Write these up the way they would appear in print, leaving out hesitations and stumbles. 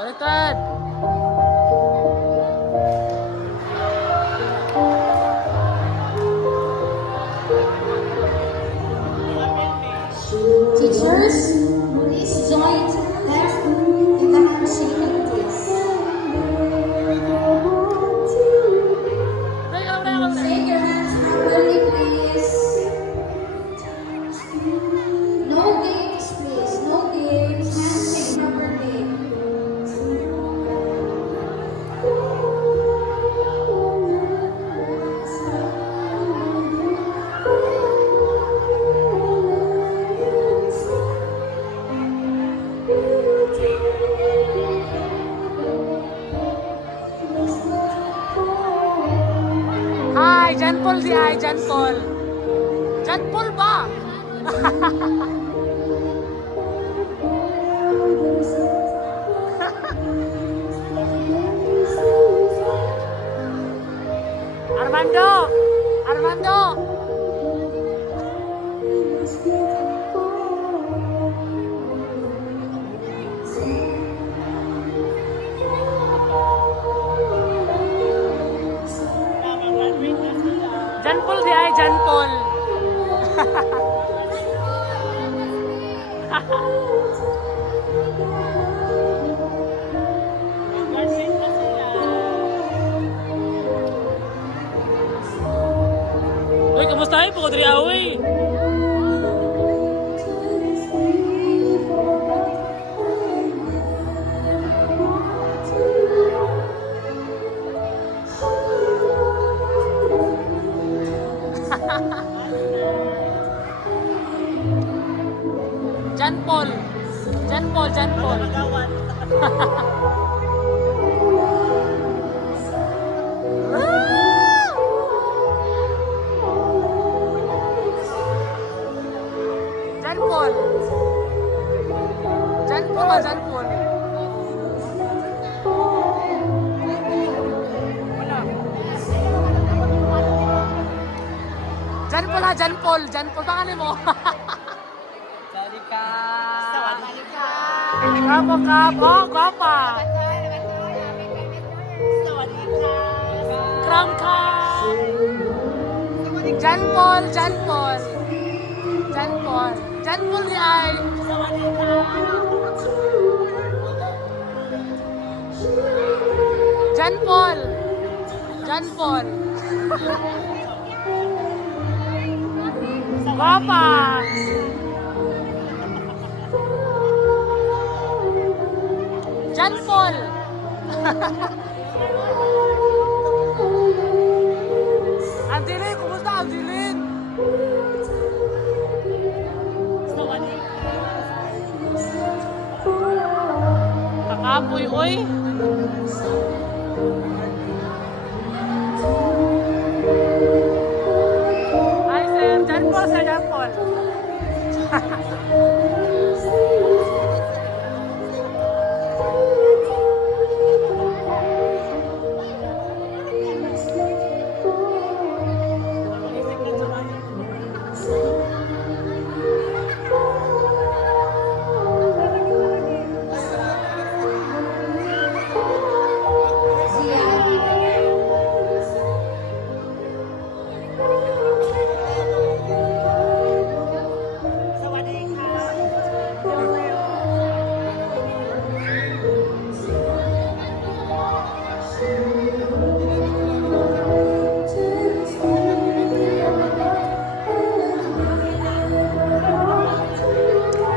Baliktad! Teachers, please join them in the handshake and kiss. Shake your hands properly, please. No games, please. No games. Handshake properly. Hi, Jan Paul di ay, Jan Paul. Jan Paul ba? Armando! Armando! Jan Paul di ay, Jan Paul. Uy, kamusta ay po, Dri Awi? Jan Paul. Jan Paul, Jan Paul. Jan Paul. Jan Paul ba, Jan Paul? Jan Paul ha, Jan Paul. Jan Paul, pangalan mo? Salika! Salika! Guwapo ka po, guwapa. Crown ka. Jan Paul, Jan Paul. Jan Paul. Jan Paul di ay. John Paul. John Paul. Papa. John Paul. Angelin, kumusta Angelin? Kakapoy, oy. Hi, sir. John Paul, sir. John Paul.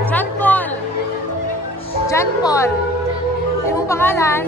John Paul. John Paul. Ano mong pangalan?